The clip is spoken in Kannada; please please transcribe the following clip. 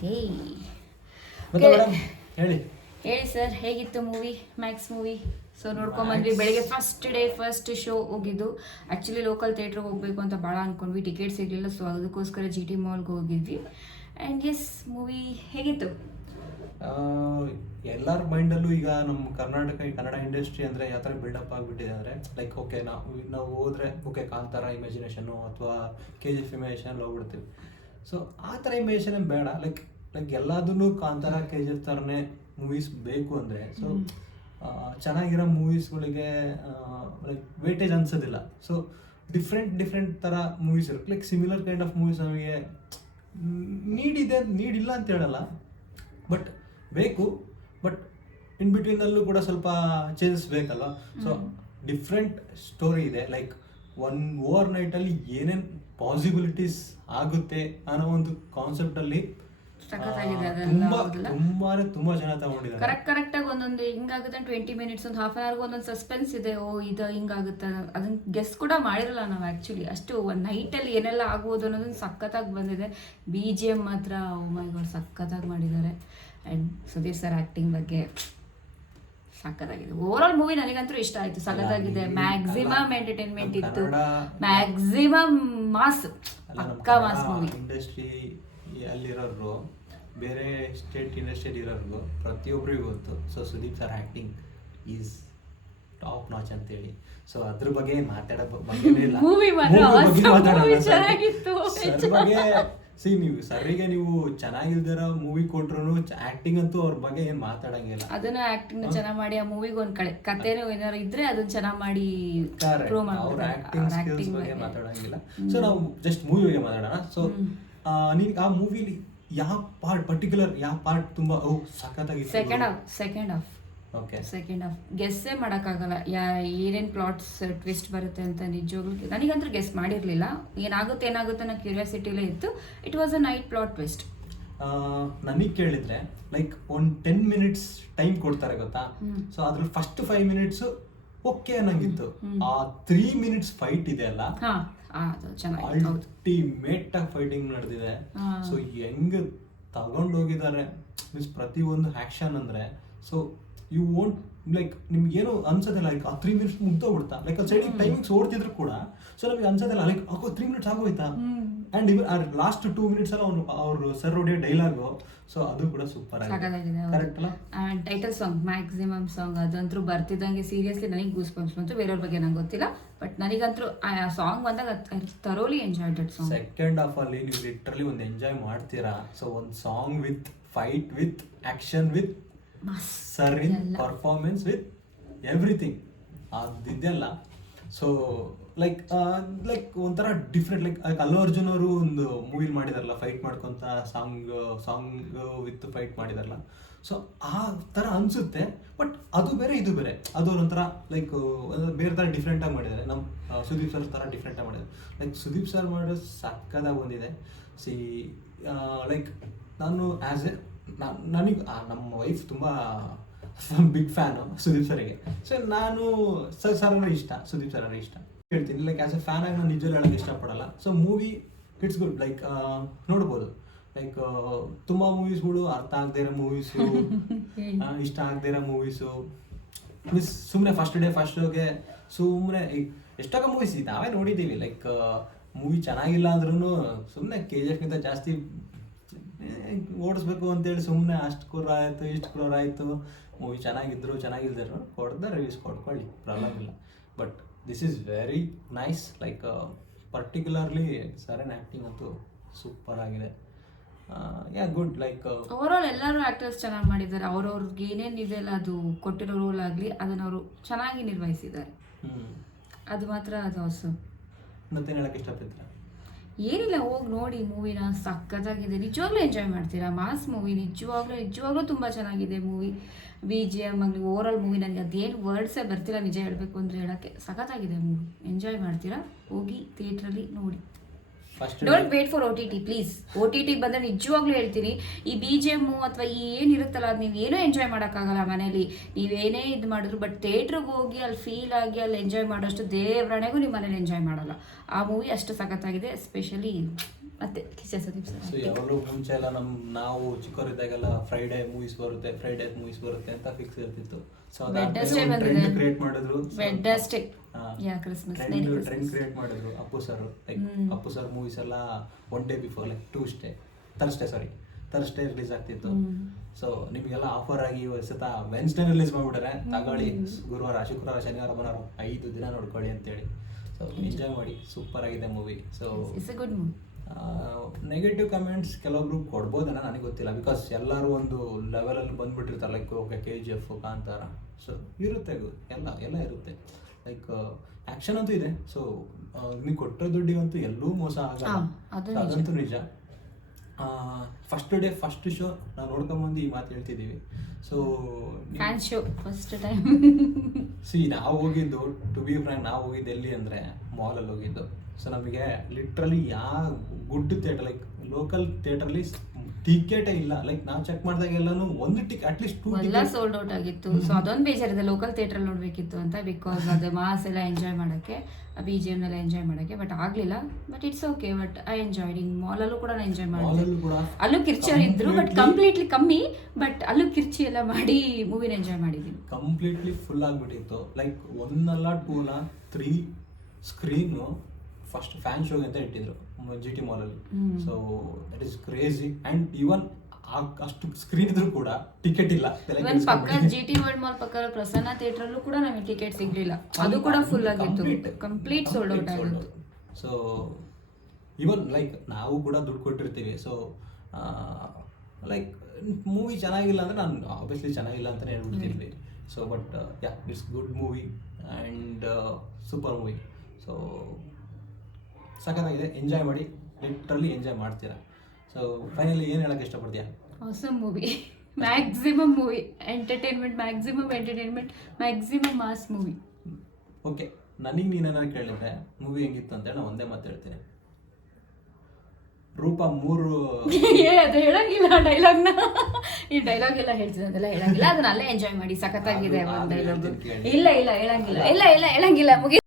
ಓಕೆ ಮತ್ತೆ ಮೇಡಮ್ ಹೇಳಿ ಸರ್, ಹೇಗಿತ್ತು ಮೂವಿ, ಮ್ಯಾಕ್ಸ್ ಮೂವಿ? ಸೊ ನೋಡ್ಕೊಂಬಂದ್ವಿ ಬೆಳಿಗ್ಗೆ ಫಸ್ಟ್ ಶೋ ಹೋಗಿದ್ದು. ಆ್ಯಕ್ಚುಲಿ ಲೋಕಲ್ ಥಿಯೇಟ್ರಿಗೆ ಹೋಗಬೇಕು ಅಂತ ಭಾಳ ಅಂದ್ಕೊಂಡ್ವಿ, ಟಿಕೆಟ್ ಸಿಗಲಿಲ್ಲ. ಸೊ ಅದಕ್ಕೋಸ್ಕರ GT ಮಾಲ್ಗೆ ಹೋಗಿದ್ವಿ. ಆ್ಯಂಡ್ ಎಸ್, ಮೂವಿ ಹೇಗಿತ್ತು? ಎಲ್ಲರ ಮೈಂಡಲ್ಲೂ ಈಗ ನಮ್ಮ ಕನ್ನಡ ಇಂಡಸ್ಟ್ರಿ ಅಂದರೆ ಯಾವ ಥರ ಬಿಲ್ಡಪ್ ಆಗಿಬಿಟ್ಟಿದೆ ಅಂದರೆ ಲೈಕ್ ಓಕೆ ನಾವು ಹೋದರೆ ಓಕೆ ಕಾಂತಾರ ಇಮ್ಯಾಜಿನೇಷನ್ನು ಅಥವಾ KGF ಇಮ್ಯಾಜಿನೇಷನ್ ಹೋಗ್ಬಿಡ್ತೀವಿ. ಸೊ ಆ ಥರ ಇಮ್ಯಾಜಿನೇಷನ್ ಬೇಡ. ಲೈಕ್ ಎಲ್ಲದನ್ನೂ ಕಾಂತಾರ KGF ಥರನೇ ಮೂವೀಸ್ ಬೇಕು ಅಂದರೆ ಸೊ ಚೆನ್ನಾಗಿರೋ ಮೂವೀಸ್ಗಳಿಗೆ ಲೈಕ್ ವೇಟೇಜ್ ಅನ್ಸೋದಿಲ್ಲ. ಸೊ ಡಿಫ್ರೆಂಟ್ ಥರ ಮೂವೀಸ್ ಇರುತ್ತೆ. Like similar kind of movies ನಮಗೆ ನೀಡಿಲ್ಲ ಅಂತ ಹೇಳಲ್ಲ, ಬಟ್ ಬೇಕು. ಬಟ್ ಇನ್ ಬಿಟ್ವೀನಲ್ಲೂ ಕೂಡ ಸ್ವಲ್ಪ ಚೇಂಜಸ್ ಬೇಕಲ್ಲ. ಸೊ ಡಿಫ್ರೆಂಟ್ ಸ್ಟೋರಿ ಇದೆ. ಲೈಕ್ ಓವರ್ ನೈಟಲ್ಲಿ ಏನೇನು ಪಾಸಿಬಿಲಿಟೀಸ್ ಆಗುತ್ತೆ ಅನ್ನೋ ಒಂದು ಕಾನ್ಸೆಪ್ಟಲ್ಲಿ ತುಂಬಾ ಜನ ತಗೊಂಡಿದ್ದಾರೆ. ಕರೆಕ್ಟಾಗಿ ಒಂದೊಂದು ಹಿಂಗಾಗುತ್ತೆ 20 ಮಿನಿಟ್ಸ್, ಒಂದು ಹಾಫ್ ಆನ್ ಅವರ್ಗೆ ಒಂದೊಂದು ಸಸ್ಪೆನ್ಸ್ ಇದೆ. ಇದು ಹಿಂಗಾಗುತ್ತೆ ಅದನ್ನ ಗೆಸ್ ಕೂಡ ಮಾಡಿರಲ್ಲ ನಾವು ಆ್ಯಕ್ಚುಲಿ. ಅಷ್ಟು ಒಂದು ನೈಟಲ್ಲಿ ಏನೆಲ್ಲ ಆಗ್ಬೋದು ಅನ್ನೋದನ್ನ ಸಖತ್ತಾಗಿ ಬಂದಿದೆ. BGM ಮಾತ್ರ ಓ ಮೈ ಗಾಡ್ ಸಖತ್ತಾಗಿ ಮಾಡಿದ್ದಾರೆ. ಆ್ಯಂಡ್ ಸುದೀಪ್ ಸರ್ ಆ್ಯಕ್ಟಿಂಗ್ ಬಗ್ಗೆ ಸಖತ್ತಾಗಿದೆ. ಓವರ್ ಆಲ್ ಮೂವಿ ನನಗಂತೂ ಇಷ್ಟ ಆಯಿತು, ಸಖತ್ತಾಗಿದೆ. ಮ್ಯಾಕ್ಸಿಮಮ್ ಎಂಟರ್ಟೈನ್ಮೆಂಟ್ ಇತ್ತು, ಮ್ಯಾಕ್ಸಿಮಮ್ ಮಾಸ್, ಪಕ್ಕಾ ಮಾಸ್ ಮೂವಿ. ಇಂಡಸ್ಟ್ರಿ ಅಲ್ಲಿರೋರು ಬೇರೆ ಸ್ಟೇಟ್ ಇಂಡಸ್ಟ್ರಿಯಲ್ಲಿ ಇರೋರ್ಗು ಪ್ರತಿಯೊಬ್ಬರಿಗೂ ಗೊತ್ತು. So Sudeep sir acting is top notch ಅಂತೇಳಿ. ಸೊ ಅದ್ರ ಬಗ್ಗೆ ಮಾತಾಡೋ ಬಗ್ಗೆ ನೀವು ಸರ್ರಿಗೆ ನೀವು ಚೆನ್ನಾಗಿಲ್ದಿರೋ ಮೂವಿ ಕೊಟ್ರು ಆಕ್ಟಿಂಗ್ ಅಂತೂ ಅವ್ರ ಬಗ್ಗೆ ಏನ್ ಮಾತಾಡಂಗಿಲ್ಲ. ಅದನ್ನ ಆಕ್ಟಿಂಗ್ ಚೆನ್ನಾಗಿ ಮಾಡಿ ಆ ಮೂವಿಗೆ ಒಂದ್ ಕಡೆ ಕಥೆನೂ ಏನಾರು ಇದ್ರೆ ಅದನ್ನ ಚೆನ್ನಾಗಿ ಮಾಡಿ ಅವ್ರ ಆಕ್ಟಿಂಗ್ ಸ್ಕಿಲ್ಸ್ ಬಗ್ಗೆ ಮಾತಾಡಂಗಿಲ್ಲ. ಸೊ ನಾವು ಜಸ್ಟ್ ಮೂವಿ ಬಗ್ಗೆ ಮಾತಾಡೋಣ. ಸೊ ನೀನ್ ಆ ಮೂವಿಲಿ ಯಾವ ಪಾರ್ಟ್ ತುಂಬಾ ಸಖತ್ತಾಗಿತ್ತು? ಸೆಕೆಂಡ್ ಹಾಫ್ ಗೆಸ್ಸೇ ಮಾಡೋಕ್ಕಾಗಲ್ಲ ಏನೇನು ಪ್ಲಾಟ್ಸ್ ಟ್ವಿಸ್ಟ್ ಬರುತ್ತೆ ಅಂತ. ನಿಜವಾಗ್ಲೂ ನನಗಂತೂ ಗೆಸ್ ಮಾಡಿರಲಿಲ್ಲ. ಏನಾಗುತ್ತೆ ಅನ್ನೋ ಕ್ಯೂರಿಯಾಸಿಟಿಲೇ ಇತ್ತು. It was a night plot twist. ನನಗೆ ಕೇಳಿದ್ರೆ ಲೈಕ್ ಒಂದು 10 ಮಿನಿಟ್ಸ್ ಟೈಮ್ ಕೊಡ್ತಾರೆ ಗೊತ್ತಾ. ಸೊ ಅದ್ರಲ್ಲಿ ಫಸ್ಟ್ 5 ಮಿನಿಟ್ಸ್ ಓಕೆ ಅನ್ನಂಗಿತ್ತು. ಆ 3 ಮಿನಿಟ್ಸ್ ಫೈಟ್ ಇದೆ ಅಲ್ಲ, ಅಲ್ಟಿಮೇಟ್ ಆಗಿ ಫೈಟಿಂಗ್ ನಡೆದಿದೆ. ಸೊ ಹೆಂಗ್ ತಗೊಂಡೋಗಿದ್ದಾರೆ ಮೀನ್ಸ್ ಪ್ರತಿ ಒಂದು ಆಕ್ಷನ್ ಅಂದ್ರೆ. ಸೊ ಯು ವೋಂಟ್ ಲೈಕ್ ನಿಮ್ಗೇನು ಅನ್ಸೋದಿಲ್ಲ ಲೈಕ್ ಆ 3 ಮಿನಿಟ್ಸ್ ಮುಗ್ದೋಗ್ಬಿಡ್ತಾ. ಲೈಕ್ ಆ ಸೈಡಿಗೆ ಟೈಮಿಂಗ್ಸ್ ಓಡ್ತಿದ್ರು ಕೂಡ ಸೊ ನಮಗೆ ಅನ್ಸೋದಿಲ್ಲ ಲೈಕ್ 3 ಮಿನಿಟ್ಸ್ ಆಗೋಯ್ತಾ. ಅಂಡ್ ಇವನ್ ಲಾಸ್ಟ್ 2 ಮಿನಿಟ್ಸ್ ಅಲ್ಲ ಅವ್ರು ಸರ್ ಹೊಡೆಯೋ ಡೈಲಾಗು. ಸೊ ಅದು ಕೂಡ ಸೂಪರ್ ಆಗಿದೆ. ಕರೆಕ್ಟ್ ಅಲ್ಲ? And title song, maximum song ಅದಂತೂ ಬರ್ತಿದ್ದಂಗೆ ಸೀರಿಯಸ್ಲಿ ನನಗೆ ಗೂಸ್ ಬಂಪ್ಸ್ ಬಂತು. ಬೇರೆಯವ್ರ ಬಗ್ಗೆ ನಂಗೆ ಗೊತ್ತಿಲ್ಲ, ಬಟ್ ನನಗಂತೂ ಆ ಸಾಂಗ್ ಬಂದಾಗ thoroughly enjoy that song. Second half ಅಲ್ಲಿ ನೀವು ಲಿಟ್ರಲಿ ಒಂದು ಎಂಜಾಯ್ ಮಾಡ್ತೀರಾ. ಸೊ ಒಂದು song with fight with action with sir in performance with everything ಅದಿದೆಲ್ಲ. ಸೊ ಲೈಕ್ ಒಂಥರ ಡಿಫ್ರೆಂಟ್. ಲೈಕ್ ಅಲ್ಲು ಅರ್ಜುನ್ ಅವರು ಒಂದು ಮೂವಿಲಿ ಮಾಡಿದಾರಲ್ಲ ಫೈಟ್ ಮಾಡ್ಕೊಂತ ಸಾಂಗ್ ವಿತ್ ಫೈಟ್ ಮಾಡಿದಾರಲ್ಲ. ಸೊ ಆ ಥರ ಅನಿಸುತ್ತೆ. ಬಟ್ ಅದು ಬೇರೆ ಇದು ಬೇರೆ. ಅದು ಒಂಥರ ಲೈಕ್ ಬೇರೆ ಥರ ಡಿಫ್ರೆಂಟಾಗಿ ಮಾಡಿದ್ದಾರೆ. ನಮ್ಮ ಸುದೀಪ್ ಸರ್ ಥರ ಡಿಫ್ರೆಂಟಾಗಿ ಮಾಡಿದ್ದಾರೆ. ಲೈಕ್ ಸುದೀಪ್ ಸರ್ ಮಾಡೋದು ಸಕ್ಕದಾಗಿ ಬಂದಿದೆ. ಲೈಕ್ ನಾನು ಆ್ಯಸ್ ಎ ನನಗೆ ನಮ್ಮ ವೈಫ್ ತುಂಬ ಬಿಗ್ ಫ್ಯಾನು ಸುದೀಪ್ ಸರಿಗೆ. ಸೊ ನಾನು ಸರ್ ಅಂದರೆ ಇಷ್ಟ, ಸುದೀಪ್ ಸರ್ ಅಂದರೆ ಇಷ್ಟ ಹೇಳ್ತೀನಿ. ಲೈಕ್ ಆ್ಯಸ್ ಎ ಫ್ಯಾನ್ ಆಗಿ ನಾನು ನಿಜವೂ ಹೇಳೋದು ಇಷ್ಟಪಡಲ್ಲ. So movie it's good. Like ನೋಡ್ಬೋದು. ಲೈಕ್ ತುಂಬ ಮೂವೀಸ್ಗಳು ಅರ್ಥ ಆಗದೇ ಇರೋ ಮೂವೀಸು, ಇಷ್ಟ ಆಗದೇ ಇರೋ ಮೂವೀಸು ಮೀನ್ಸ್ ಸುಮ್ಮನೆ ಫಸ್ಟ್ ಶೋಗೆ ಸುಮ್ಮನೆ ಈಗ ಎಷ್ಟೊಂದು ಮೂವೀಸ್ ನಾವೇ ನೋಡಿದ್ದೀವಿ. ಲೈಕ್ ಮೂವಿ ಚೆನ್ನಾಗಿಲ್ಲ ಅಂದ್ರೂ ಸುಮ್ಮನೆ KGFಗಿಂತ ಜಾಸ್ತಿ ಓಡಿಸ್ಬೇಕು ಅಂತೇಳಿ ಸುಮ್ಮನೆ ಅಷ್ಟು ಕ್ರೋರ್ ಆಯಿತು ಇಷ್ಟು ಕ್ರೋರ್ ಆಯಿತು. ಮೂವಿ ಚೆನ್ನಾಗಿಲ್ದಿದ್ರು ಕೊಡ್ದ ರಿವ್ಯೂಸ್ ಕೊಡ್ಕೊಳ್ಳಿ, ಪ್ರಾಬ್ಲಮ್ ಇಲ್ಲ. But this is very nice. Like particularly Saran acting ಅಂತೂ ಸೂಪರ್ ಆಗಿದೆ. ಗುಡ್. ಲೈಕ್ ಓವರ್ ಆಲ್ ಎಲ್ಲರೂ ಆ್ಯಕ್ಟರ್ಸ್ ಚೆನ್ನಾಗಿ ಮಾಡಿದ್ದಾರೆ. ಅವ್ರವ್ರಿಗೆ ಏನೇನಿದೆ ಅಲ್ಲ ಅದು ಕೊಟ್ಟಿರೋ ರೋಲ್ ಆಗಲಿ ಅದನ್ನು ಅವರು ಚೆನ್ನಾಗಿ ನಿರ್ವಹಿಸಿದ್ದಾರೆ. ಅದು ಮಾತ್ರ ಅದು ಆಸಮ್. ಮತ್ತೇನು ಹೇಳಕ್ಕೆ ಇಷ್ಟಪಡ್ತೀರಾ? ಏನಿಲ್ಲ, ಹೋಗಿ ನೋಡಿ ಮೂವಿನ, ಸಖತ್ತಾಗಿದೆ. ನಿಜವಾಗ್ಲೂ ಎಂಜಾಯ್ ಮಾಡ್ತೀರಾ. ಮಾಸ್ ಮೂವಿ, ನಿಜವಾಗ್ಲೂ ತುಂಬ ಚೆನ್ನಾಗಿದೆ ಮೂವಿ. BGM ಆಗಲಿ ಓವರ್ ಆಲ್ ಮೂವಿ ನನಗೆ ಅದೇನು ವರ್ಡ್ಸೇ ಬರ್ತಿಲ್ಲ ನಿಜ ಹೇಳಬೇಕು ಅಂದರೆ ಹೇಳೋಕ್ಕೆ. ಸಖತ್ತಾಗಿದೆ ಮೂವಿ, ಎಂಜಾಯ್ ಮಾಡ್ತೀರಾ. ಹೋಗಿ ಥಿಯೇಟ್ರಲ್ಲಿ ನೋಡಿ. Don't wait for OTT please. OTT ಬಂದರೆ ನಿಜವಾಗ್ಲೂ ಹೇಳ್ತೀನಿ, ಈ BGM ಅಥವಾ ಈ ಏನಿರುತ್ತಲ್ಲ ಅದು ನೀವು ಏನೂ ಎಂಜಾಯ್ ಮಾಡೋಕ್ಕಾಗಲ್ಲ ಮನೇಲಿ ನೀವೇನೇ ಇದು ಮಾಡಿದ್ರು. ಬಟ್ ಥಿಯೇಟ್ರಿಗೆ ಹೋಗಿ ಅಲ್ಲಿ ಫೀಲ್ ಆಗಿ ಅಲ್ಲಿ ಎಂಜಾಯ್ ಮಾಡೋಷ್ಟು ದೇವ್ರಣೆಗೂ ನೀವು ಮನೇಲಿ ಎಂಜಾಯ್ ಮಾಡಲ್ಲ. ಆ ಮೂವಿ ಅಷ್ಟು ಸಖತ್ತಾಗಿದೆ. ಎಸ್ಪೆಷಲಿ ಮತ್ತೆ ಕಿಚ್ಚ ಸುದೀಪ್ ಸೊ ಸರ್ ಯಾವಾಗಲೂ ಮುಂಚೆ ಎಲ್ಲ ನಾವು ಚಿಕ್ಕವರಿದ್ದಾಗೆಲ್ಲ ಫ್ರೈಡೇ ಮೂವೀಸ್ ಬರುತ್ತೆ ಅಂತ ಫಿಕ್ಸ್ ಇರ್ತಿತ್ತು. ಸೊ Wednesday ಟ್ರೆಂಡ್ ಬಂದಿದೆ. ಕ್ರಿಯೇಟ್ ಮಾಡಿದ್ರು. ವೆಡ್ನಸ್ಡೇ ಯಾ ಕ್ರಿಸ್ಮಸ್ ಟ್ರೆಂಡ್ ಕ್ರಿಯೇಟ್ ಮಾಡಿದ್ರು Appu sir. Like Appu sir movies ಎಲ್ಲ one day before, like Thursday release ಆಗ್ತಿತ್ತು. ಸೊ ನಿಮಗೆಲ್ಲ ಆಫರ್ ಆಗಿ ಸತ ವೆನ್ಸ್ಡೇ ರಿಲೀಸ್ ಮಾಡ್ಬಿಟ್ರೆ ತಗೊಳ್ಳಿ, ಗುರುವಾರ, ಶುಕ್ರವಾರ, ಶನಿವಾರ, ಭಾನುವಾರ 5 ದಿನ ನೋಡ್ಕೊಳ್ಳಿ ಅಂತೇಳಿ. ಸೊ ಎಂಜಾಯ್ ಮಾಡಿ, ಸೂಪರ್ ಆಗಿದೆ movie. So it's a good movie. Negative comments ಕೆಲವೊಬ್ರು ಕೊಡ್ಬೋದೇನ, ನನಗೆ ಗೊತ್ತಿಲ್ಲ. ಬಿಕಾಸ್ ಎಲ್ಲರೂ ಒಂದು ಲೆವೆಲಲ್ಲಿ ಬಂದ್ಬಿಟ್ಟಿರ್ತಾರೆ. Like okay KGF, Kantara, so ಇರುತ್ತೆ, ಎಲ್ಲ ಇರುತ್ತೆ. ಲೈಕ್ ಆ್ಯಕ್ಷನ್ ಅಂತೂ ಇದೆ. ಸೊ ನೀವು ಕೊಟ್ಟರೆ ದುಡ್ಡಿಗಂತೂ ಎಲ್ಲೂ ಮೋಸ ಆಗಲ್ಲ, ಅದಂತೂ ನಿಜ. ಫಸ್ಟ್ ಶೋ ನಾವು ನೋಡ್ಕೊಂಬಂದು ಈ ಮಾತು ಹೇಳ್ತಿದ್ದೀವಿ. So fan show first time. ನಾವು ಹೋಗಿದ್ದು, ಟು ಬಿ ಫ್ರ್ಯಾಂಕ್, ನಾವು ಹೋಗಿದ್ದು ಎಲ್ಲಿ ಅಂದರೆ ಮಾಲಲ್ಲಿ ಹೋಗಿದ್ದು. ಸೊ ನಮಗೆ literally good theatre, like local ಥಿಯೇಟರ್ಲಿ ಟಿಕೆಟೇ ಇಲ್ಲ. ಲೈಕ್ ನಾವು ಚೆಕ್ ಮಾಡಿದಾಗೆಲ್ಲನೂ ಒಂದು ಅಟ್ಲೀಸ್ಟ್ 2 ಎಲ್ಲ ಸೋಲ್ಡ್ ಔಟ್ ಆಗಿತ್ತು. ಸೊ ಅದೊಂದು ಬೇಜಾರಿದೆ, ಲೋಕಲ್ ಥಿಯೇಟ್ರಲ್ಲಿ ನೋಡಬೇಕಿತ್ತು ಅಂತ. ಬಿಕಾಸ್ ಅದು ಮಾಸ್ ಎಲ್ಲ ಎಂಜಾಯ್ ಮಾಡೋಕ್ಕೆ, BGM ಎಲ್ಲ ಎಂಜಾಯ್ ಮಾಡೋಕ್ಕೆ, ಬಟ್ ಆಗಲಿಲ್ಲ. But it's okay, but I enjoyed. In ಮಾಲಲ್ಲೂ ಕೂಡ ನಾನು ಎಂಜಾಯ್ ಮಾಡಿದೆ. ಅಲ್ಲೂ ಕಿರ್ಚಿಯವ್ರು ಇದ್ರು, ಬಟ್ ಕಂಪ್ಲೀಟ್ಲಿ ಕಮ್ಮಿ. ಬಟ್ ಅಲ್ಲೂ ಕಿರ್ಚಿ ಎಲ್ಲ ಮಾಡಿ ಮೂವಿನ ಎಂಜಾಯ್ ಮಾಡಿದ್ದೀನಿ. ಕಂಪ್ಲೀಟ್ಲಿ ಫುಲ್ ಆಗಿಬಿಟ್ಟಿತ್ತು. ಲೈಕ್ 1 ಅಲ್ಲ 2 ಅಲ್ಲ 3 ಸ್ಕ್ರೀನು ಫಸ್ಟ್ ಫ್ಯಾನ್ ಶೋಗೆ ಅಂತ ಇಟ್ಟಿದ್ರು GT ಮಾಲಲ್ಲಿ. So that is crazy. And even ಅಷ್ಟು ಸ್ಕ್ರೀನ್ ಇದ್ರು ಕೂಡ ಟಿಕೆಟ್ ಇಲ್ಲ. ಪಕ್ಕ GT ವರ್ಲ್ಡ್ ಮಾಲ್ ಪಕ್ಕ ಪ್ರಸನ್ನ ಥಿಯೇಟ್ರಲ್ಲೂ ಕೂಡ ನಮಗೆ ಟಿಕೆಟ್ ಸಿಗ್ಲಿಲ್ಲ. ಅದು ಕೂಡ ಫುಲ್ ಆಗಿತ್ತು, ಕಂಪ್ಲೀಟ್ ಸೋಲ್ಡ್ ಔಟ್ ಆಗಿತ್ತು. ಸೊ ಈವನ್ ಲೈಕ್ ನಾವು ಕೂಡ ದುಡ್ಡು ಕೊಟ್ಟಿರ್ತೀವಿ. ಸೊ ಲೈಕ್ ಮೂವಿ ಚೆನ್ನಾಗಿಲ್ಲ ಅಂದರೆ ನಾನು ಆಬ್ವಿಯಸ್ಲಿ ಚೆನ್ನಾಗಿಲ್ಲ ಅಂತಲೇ ಹೇಳ್ಬಿಡ್ತಿದ್ವಿ. So but it's good movie and super movie. So ಸಖತ್ತಾಗಿದೆ, ಎಂಜಾಯ್ ಮಾಡಿ, ಲಿಟ್ರಲಿ ಎಂಜಾಯ್ ಮಾಡ್ತೀರಾ. ಸೊ ಫೈನಲಿ ಏನು ಹೇಳಕ್ಕೆ ಇಷ್ಟಪಡ್ತೀಯಾ? Awesome movie, maximum movie, entertainment, maximum mass movie. Okay, ನನಗೆ ನೀನೇನಾದ್ರು ಕೇಳಿದ್ರೆ ಮೂವಿ ಹೆಂಗಿತ್ತು ಅಂತೇಳಿ ನಾನು ಒಂದೇ ಮಾತು ಹೇಳ್ತೀನಿ. ರೂಪ 3 ಅದು ಹೇಳಂಗಿಲ್ಲ ಡೈಲಾಗ್ನ. ಈ ಡೈಲಾಗ್ ಎಲ್ಲ ಹೇಳ್ತಿದ್ದೆ, ಅದೆಲ್ಲ ಹೇಳಂಗಿಲ್ಲ. ಅದನ್ನ ಅಲ್ಲೇ ಎಂಜಾಯ್ ಮಾಡಿ, ಸಖತ್ತಾಗಿದೆ ಒಂದು ಡೈಲಾಗ್. ಇಲ್ಲ ಹೇಳಂಗಿಲ್ಲ, ಹೇಳಂಗಿಲ್ಲ, ಮುಗಿ